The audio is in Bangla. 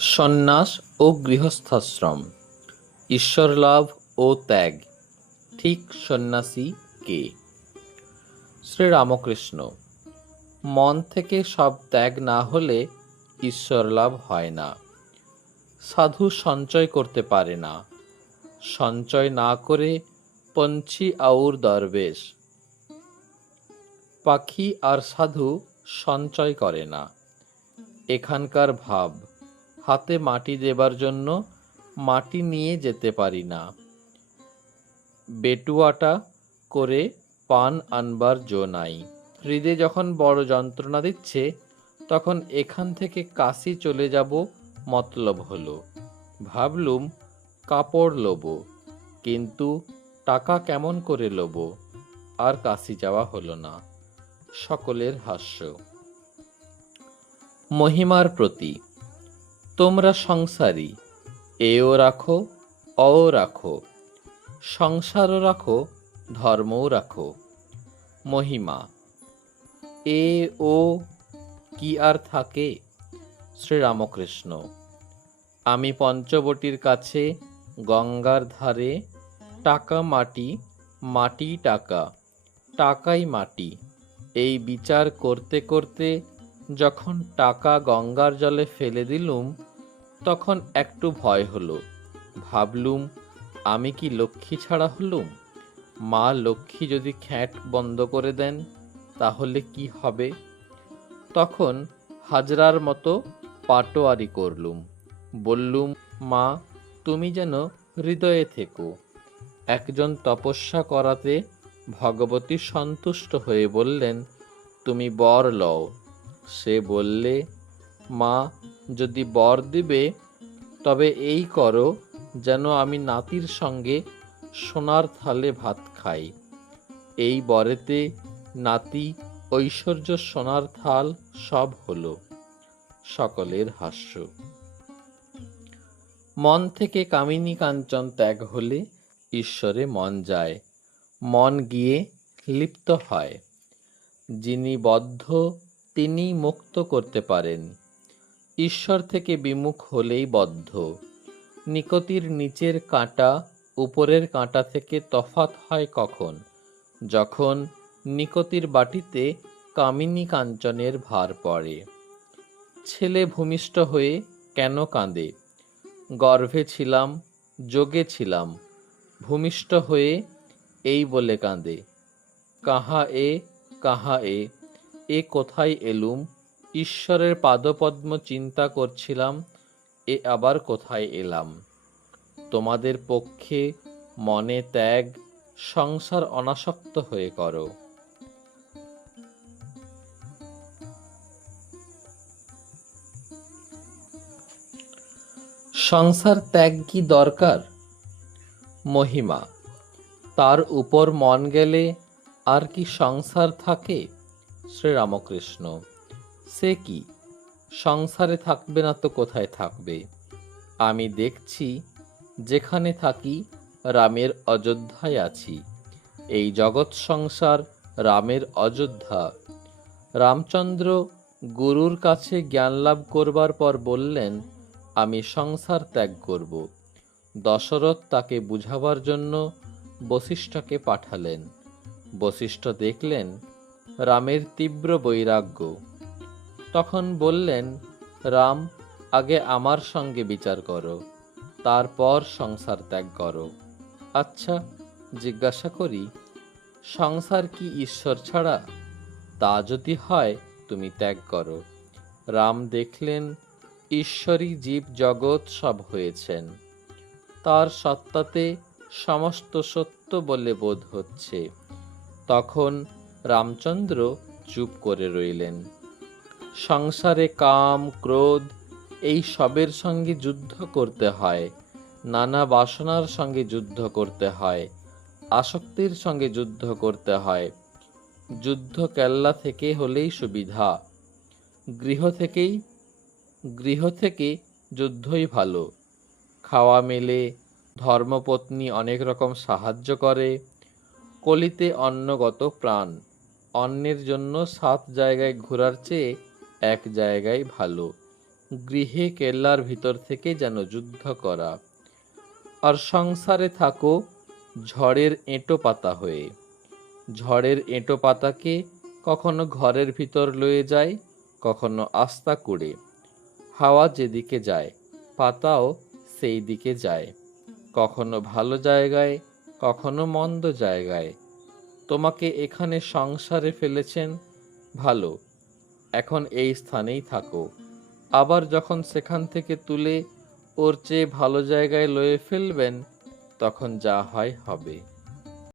সন্ন্যাস ও গৃহস্থাশ্রম, ঈশ্বরলাভ ও ত্যাগ, ঠিক সন্ন্যাসী কে? শ্রীরামকৃষ্ণ, মন থেকে সব ত্যাগ না হলে ঈশ্বর লাভ হয় না। সাধু সঞ্চয় করতে পারে না। সঞ্চয় না করে পঞ্ছি আউর দরবেশ। পাখি আর সাধু সঞ্চয় করে না। এখানকার ভাব হাতে মাটি দেবার জন্য মাটি নিয়ে যেতে পারি না। বেটুয়াটা করে পান আনবার জো নাই। হৃদে যখন বড় যন্ত্রণা দিচ্ছে, তখন এখান থেকে কাশি চলে যাব মতলব হলো। ভাবলুম, কাপড় লোব, কিন্তু টাকা কেমন করে লোব? আর কাশি যাওয়া হলো না। সকলের হাস্য। মহিমার প্রতি তোমরা সংসারী, এও রাখো, অও রাখো, সংসারও রাখো, ধর্মও রাখো। মহিমা, এ, ও, কি আর থাকে? শ্রীরামকৃষ্ণ, আমি পঞ্চবটির কাছে গঙ্গার ধারে টাকা মাটি মাটি টাকা, টাকাই মাটি। এই বিচার করতে করতে যখন টাকা গঙ্গার জলে ফেলে দিলুম তখন একটু ভয় হলো। ভাবলুম, আমি কি লক্ষ্মী ছাড়া হলুম? মা লক্ষ্মী যদি খ্যাট বন্ধ করে দেন, তাহলে কি হবে? তখন হাজরার মতো পাটোয়ারি করলুম। বললুম, মা, তুমি যেন হৃদয়ে থেকো। একজন তপস্যা করাতে ভগবতী সন্তুষ্ট হয়ে বললেন, তুমি বর লও। সে বললে মা, যদি বর দিবে, তবে এই করো যেন আমি নাতির সঙ্গে সোনার থালে ভাত খাই। এই বরেতে নাতি ঐশ্বর্য সোনার থাল সব হলো। সকলের হাস্য। মন থেকে কামিনী কাঞ্চন ত্যাগ হলে ঈশ্বরে মন যায়। মন গিয়ে লিপ্ত হয়। যিনি বদ্ধ তিনি মুক্ত করতে পারেন। ঈশ্বর থেকে বিমুখ হলেই বদ্ধ। নিকতির নিচের কাঁটা উপরের কাঁটা থেকে তফাত হয় কখন? যখন নিকতির বাটিতে কামিনী কাঞ্চনের ভার পড়ে। ছেলে ভূমিষ্ঠ হয়ে কেন কাঁদে? গর্ভে ছিলাম, যোগে ছিলাম। ভূমিষ্ঠ হয়ে এই বলে কাঁদে। কাহা এ কাহা এ এ কোথায় এলুম? ঈশ্বরের পাদপদ্ম চিন্তা করছিলাম, এ আবার কোথায় এলাম? তোমাদের পক্ষে মনে ত্যাগ সংসার অনাসক্ত হয়ে করো। সংসার ত্যাগ কি দরকার? মহিমা, তার উপর মন গেলে আর কি সংসার থাকে? শ্রীরামকৃষ্ণ। সে কি? সংসারে থাকবে না তো কোথায় থাকবে? আমি দেখছি যেখানে থাকি রামের অযোধ্যায় আছি। এই জগৎ সংসার রামের অযোধ্যা। রামচন্দ্র গুরুর কাছে জ্ঞান লাভ করবার পর বললেন, আমি সংসার ত্যাগ করব। দশরথ তাকে বুঝাবার জন্য বশিষ্ঠকে পাঠালেন। বশিষ্ঠ দেখলেন রামের তীব্র বৈরাগ্য। তখন বললেন, রাম, আগে আমার সঙ্গে বিচার করো, তারপর সংসার ত্যাগ করো। আচ্ছা জিজ্ঞাসা করি, সংসার কি ঈশ্বর ছাড়া? তা যদি হয়, তুমি ত্যাগ করো। রাম দেখলেন ঈশ্বরী জীব জগৎ সব হয়েছেন। তার সত্তাতে সমস্ত সত্য বলে বোধ হচ্ছে। তখন রামচন্দ্র চুপ করে রইলেন। সংসারে কাম, ক্রোধ, এই সবের সঙ্গে যুদ্ধ করতে হয়। নানা বাসনার সঙ্গে যুদ্ধ করতে হয়। আসক্তির সঙ্গে যুদ্ধ করতে হয়। যুদ্ধ কেল্লা থেকে হলেই সুবিধা। গৃহ থেকেই, গৃহ থেকে যুদ্ধই ভালো। খাওয়া মেলে, ধর্মপত্নী অনেক রকম সাহায্য করে। কলিতে অন্নগত প্রাণ। অন্যের জন্য সাত জায়গায় ঘোরার চেয়ে এক জায়গায় ভালো। গৃহে কেল্লার ভিতর থেকে যেন যুদ্ধ করা। আর সংসারে থাকো ঝড়ের এঁটো পাতা হয়ে। ঝড়ের এঁটো পাতাকে কখনো ঘরের ভিতর লয়ে যায়, কখনো আস্তা করে। হাওয়া যেদিকে যায়, পাতাও সেই দিকে যায়। কখনো ভালো জায়গায়, কখনো মন্দ জায়গায়। তোমাকে এখানে সংসারে ফেলেছেন ভালো। এখন এই স্থানেই থাকো। আবার যখন সেখান থেকে তুলে ওর চেয়ে ভালো জায়গায় লয়ে ফেলবেন, তখন যা হয় হবে।